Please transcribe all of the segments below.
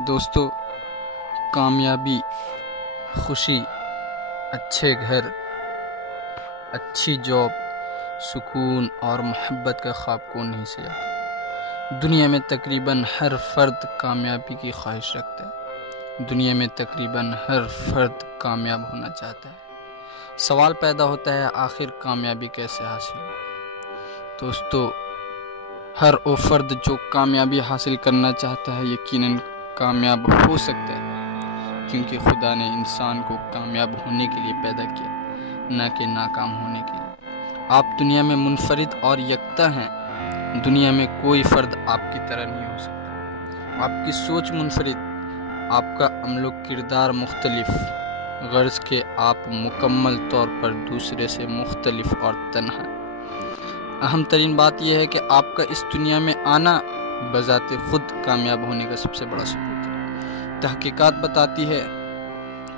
दोस्तों, कामयाबी, खुशी, अच्छे घर, अच्छी जॉब, सुकून और मोहब्बत का ख्वाब कौन नहीं सजाता। दुनिया में तकरीबन हर फर्द कामयाबी की ख्वाहिश रखता है। दुनिया में तकरीबन हर फर्द कामयाब होना चाहता है। सवाल पैदा होता है, आखिर कामयाबी कैसे हासिल हो। दोस्तों, हर वो फर्द जो कामयाबी हासिल करना चाहता है यकीनन कामयाब हो सकता है, क्योंकि खुदा ने इंसान को कामयाब होने के लिए पैदा किया, न कि नाकाम होने के लिए। आप दुनिया में मुनफरिद और यकता हैं। दुनिया में कोई फर्द आपकी तरह नहीं हो सकता। आपकी सोच मुनफरिद, आपका अमलो किरदार मुख्तलिफ, गर्ज के आप मुकम्मल तौर पर दूसरे से मुख्तलिफ और तन्हा। अहम तरीन बात यह है कि आपका इस दुनिया में आना बजाते खुद कामयाब होने का सबसे बड़ा सबूत है। तहकीकात बताती है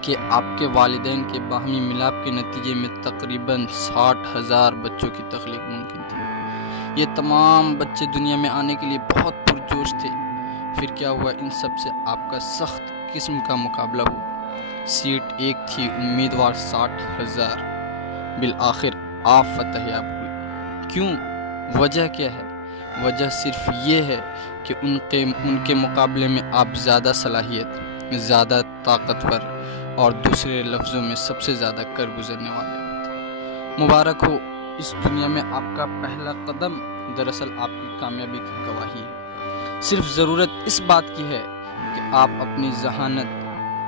कि आपके वालिदैन के बाहमी मिलाप के नतीजे में तकरीबन 60,000 बच्चों की तख्लीक मुमकिन थी। ये तमाम बच्चे दुनिया में आने के लिए बहुत पुरजोश थे। फिर क्या हुआ, इन सब से आपका सख्त किस्म का मुकाबला हुआ। सीट एक थी, उम्मीदवार 60,000। बिल आखिर आप फतहयाब हुए। क्यों? वजह क्या है? वजह सिर्फ ये है कि उनके मुकाबले में आप ज़्यादा सलाहियत, ज़्यादा ताकतवर और दूसरे लफ्ज़ों में सबसे ज़्यादा कर गुजरने वाले होते। मुबारक हो, इस दुनिया में आपका पहला कदम दरअसल आपकी कामयाबी की गवाही है। सिर्फ ज़रूरत इस बात की है कि आप अपनी जहानत,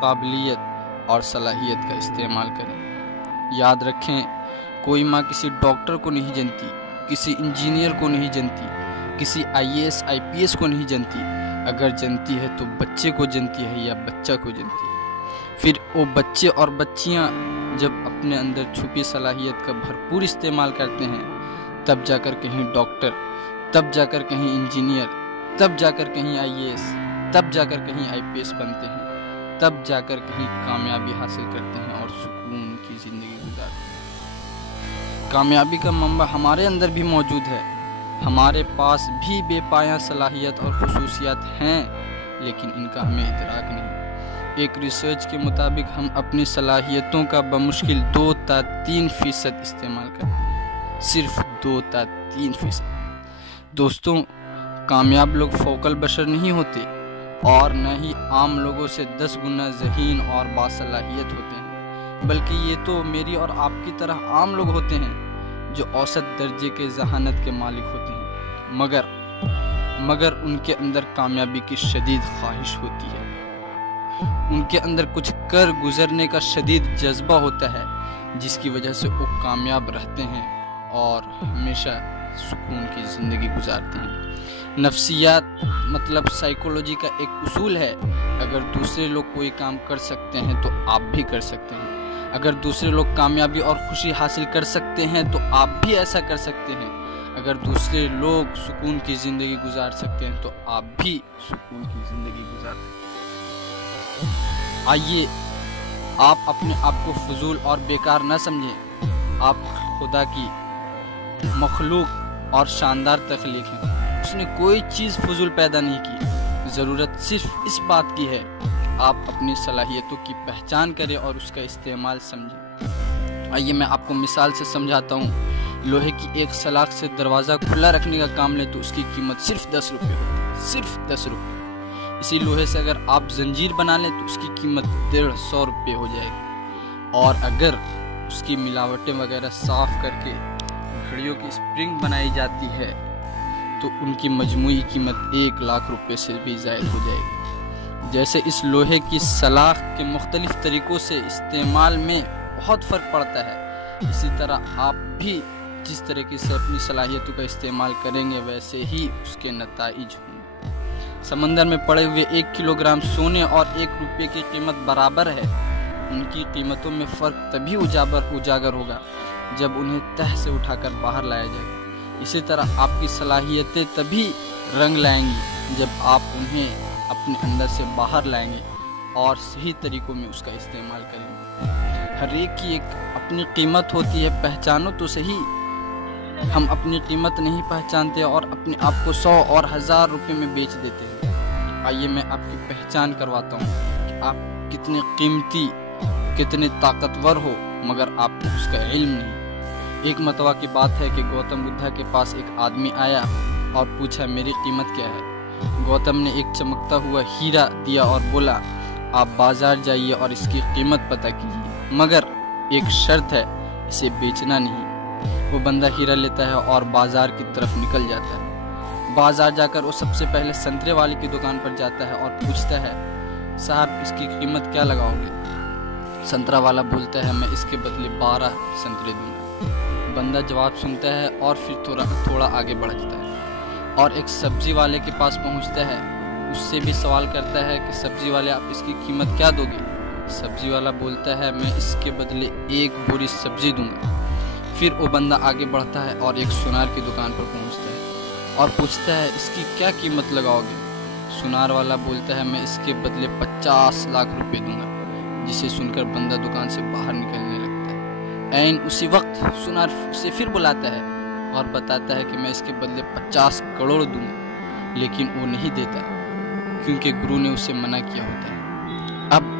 काबिलियत और सलाहियत का इस्तेमाल करें। याद रखें, कोई माँ किसी डॉक्टर को नहीं जानती, किसी इंजीनियर को नहीं जानती, किसी IAS IPS को नहीं जानती। अगर जानती है तो बच्चे को जानती है या बच्चा को जानती है। फिर वो बच्चे और बच्चियां जब अपने अंदर छुपी सलाहियत का भरपूर इस्तेमाल करते हैं, तब जाकर कहीं डॉक्टर, तब जाकर कहीं इंजीनियर, तब जाकर कहीं IAS, तब जाकर कहीं IPS बनते हैं, तब जाकर कहीं कामयाबी हासिल करते हैं और सुकून की ज़िंदगी गुजारते हैं। कामयाबी का मंबा हमारे अंदर भी मौजूद है। हमारे पास भी बेपाया सलाहियत और खुसूसियात हैं, लेकिन इनका हमें इदराक नहीं। एक रिसर्च के मुताबिक हम अपनी सलाहियतों का बमुश्किल 2 से 3% इस्तेमाल करते हैं। सिर्फ 2 से 3%। दोस्तों, कामयाब लोग फोकल बशर नहीं होते और न ही आम लोगों से 10 गुना ज़हीन और बासलाहियत होते हैं, बल्कि ये तो मेरी और आपकी तरह आम लोग होते हैं जो औसत दर्जे के जहानत के मालिक होते हैं, मगर उनके अंदर कामयाबी की शदीद ख्वाहिश होती है। उनके अंदर कुछ कर गुजरने का शदीद जज्बा होता है, जिसकी वजह से वो कामयाब रहते हैं और हमेशा सुकून की ज़िंदगी गुजारते हैं। नफ्सियात मतलब साइकोलॉजी का एक उसूल है, अगर दूसरे लोग कोई काम कर सकते हैं तो आप भी कर सकते हैं। अगर दूसरे लोग कामयाबी और खुशी हासिल कर सकते हैं तो आप भी ऐसा कर सकते हैं। अगर दूसरे लोग सुकून की ज़िंदगी गुजार सकते हैं तो आप भी सुकून की ज़िंदगी गुजार सकते हैं। आइए, आप अपने आप को फजूल और बेकार न समझें। आप खुदा की मखलूक और शानदार तख्लीक हैं। उसने कोई चीज़ फजूल पैदा नहीं की। ज़रूरत सिर्फ इस बात की है, आप अपनी सलाहियतों की पहचान करें और उसका इस्तेमाल समझें। आइए मैं आपको मिसाल से समझाता हूँ। लोहे की एक सलाख से दरवाज़ा खुला रखने का काम ले तो उसकी कीमत सिर्फ 10 रुपये होती है, सिर्फ 10 रुपये। इसी लोहे से अगर आप जंजीर बना लें तो उसकी कीमत 150 रुपये हो जाएगी। और अगर उसकी मिलावटें वगैरह साफ करके घड़ियों की स्प्रिंग बनाई जाती है तो उनकी मजमूई कीमत 1 लाख रुपये से भी ज़ायद हो जाएगी। जैसे इस लोहे की सलाख के मुख्तलिफ तरीक़ों से इस्तेमाल में बहुत फ़र्क पड़ता है, इसी तरह आप भी जिस तरीके से अपनी सलाहियतों का इस्तेमाल करेंगे वैसे ही उसके नताइज होंगे। समंदर में पड़े हुए 1 किलोग्राम सोने और 1 रुपये की कीमत बराबर है। उनकी कीमतों में फ़र्क तभी उजागर होगा जब उन्हें तह से उठाकर बाहर लाया जाएगा। इसी तरह आपकी सलाहियतें तभी रंग लाएंगी जब आप उन्हें अपने अंदर से बाहर लाएंगे और सही तरीकों में उसका इस्तेमाल करेंगे। हर एक की एक अपनी कीमत होती है, पहचानो तो सही। हम अपनी कीमत नहीं पहचानते और अपने आप को 100 और 1000 रुपये में बेच देते हैं। आइए मैं आपकी पहचान करवाता हूँ कि आप कितने कीमती, कितने ताकतवर हो, मगर आपको उसका इल्म नहीं। एक मरतबा की बात है कि गौतम बुद्धा के पास एक आदमी आया और पूछा, मेरी कीमत क्या है। गौतम ने एक चमकता हुआ हीरा दिया और बोला, आप बाजार जाइए और इसकी कीमत पता कीजिए, मगर एक शर्त है, इसे बेचना नहीं। वो बंदा हीरा लेता है और बाजार की तरफ निकल जाता है। बाजार जाकर वो सबसे पहले संतरे वाले की दुकान पर जाता है और पूछता है, साहब इसकी कीमत क्या लगाओगे। संतरा वाला बोलता है, मैं इसके बदले 12 संतरे दूंगा। बंदा जवाब सुनता है और फिर थोड़ा आगे बढ़ जाता है और एक सब्जी वाले के पास पहुंचता है। उससे भी सवाल करता है कि सब्जी वाले, आप इसकी कीमत क्या दोगे। सब्जी वाला बोलता है, मैं इसके बदले 1 बोरी सब्जी दूंगा। फिर वो बंदा आगे बढ़ता है और एक सुनार की दुकान पर पहुंचता है और पूछता है, इसकी क्या कीमत लगाओगे। सुनार वाला बोलता है, मैं इसके बदले 50 लाख रुपए दूंगा। जिसे सुनकर बंदा दुकान से बाहर निकलने लगता है। ऐन उसी वक्त सुनार उसे फिर बुलाता है और बताता है कि मैं इसके बदले 50 करोड़ दूंगा, लेकिन वो नहीं देता क्योंकि गुरु ने उसे मना किया होता है। अब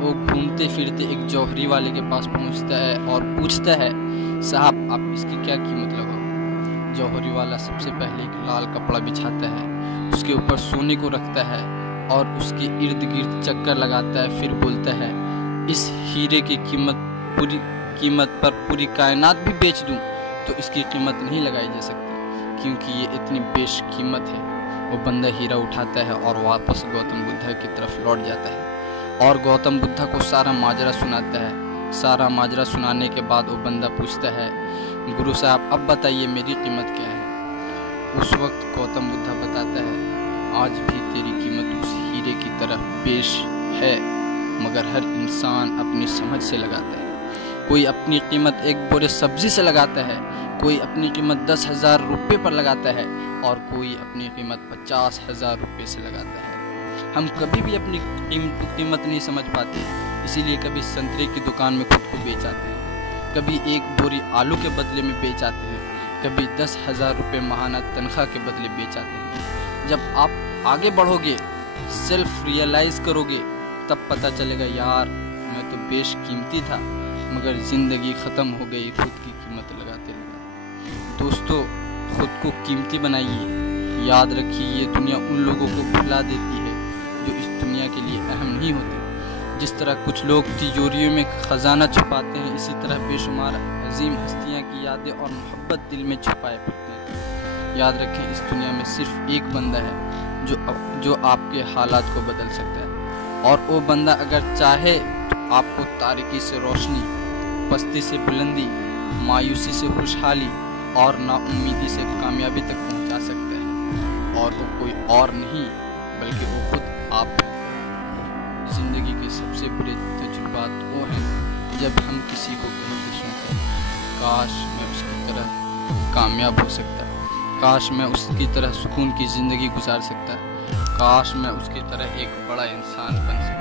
वो घूमते फिरते एक जौहरी वाले के पास पहुंचता है और पूछता है, साहब आप इसकी क्या कीमत लगाओगे। जौहरी वाला सबसे पहले एक लाल कपड़ा बिछाता है, उसके ऊपर सोने को रखता है और उसके इर्द गिर्द चक्कर लगाता है। फिर बोलता है, इस हीरे की कीमत पर पूरी कायनात भी बेच दूं तो इसकी कीमत नहीं लगाई जा सकती, क्योंकि ये इतनी बेशकीमत है। वो बंदा हीरा उठाता है और वापस गौतम बुद्धा की तरफ लौट जाता है और गौतम बुद्धा को सारा माजरा सुनाता है। सारा माजरा सुनाने के बाद वो बंदा पूछता है, गुरु साहब अब बताइए मेरी कीमत क्या है। उस वक्त गौतम बुद्धा बताता है, आज भी तेरी कीमत उस हीरे की तरह पेश है, मगर हर इंसान अपनी समझ से लगाता है। कोई अपनी कीमत 1 बोरे सब्जी से लगाता है, कोई अपनी कीमत 10,000 रुपये पर लगाता है और कोई अपनी कीमत 50,000 रुपये से लगाता है। हम कभी भी अपनी कीमत नहीं समझ पाते, इसीलिए कभी संतरे की दुकान में खुद को बेच आते हैं, कभी 1 बोरी आलू के बदले में बेच आते हैं, कभी 10,000 रुपये माहाना तनख्वाह के बदले बेच आते हैं। जब आप आगे बढ़ोगे, सेल्फ रियलाइज करोगे, तब पता चलेगा, यार मैं तो बेशकीमती था, मगर जिंदगी ख़त्म हो गई खुद की कीमत लगाते लगाते। दोस्तों, खुद को कीमती बनाइए। याद रखिए, ये दुनिया उन लोगों को भुला देती है जो इस दुनिया के लिए अहम नहीं होते। जिस तरह कुछ लोग तिजोरियों में खजाना छुपाते हैं, इसी तरह बेशुमार अजीम हस्तियां की यादें और मोहब्बत दिल में छुपाए पड़ते हैं। याद रखें, इस दुनिया में सिर्फ एक बंदा है जो आपके हालात को बदल सकता है, और वो बंदा अगर चाहे तो आपको तारीकी से रोशनी, पस्ती से बुलंदी, मायूसी से खुशहाली और नाउम्मीदी से कामयाबी तक पहुंचा सकता है। और वो कोई और नहीं बल्कि वो खुद आप हैं। जिंदगी के सबसे बड़े तजुर्बात वो हैं जब हम किसी को कहते सुनते हैं, काश मैं उसकी तरह कामयाब हो सकता, काश मैं उसकी तरह सुकून की ज़िंदगी गुजार सकता, काश मैं उसकी तरह एक बड़ा इंसान बन सकता।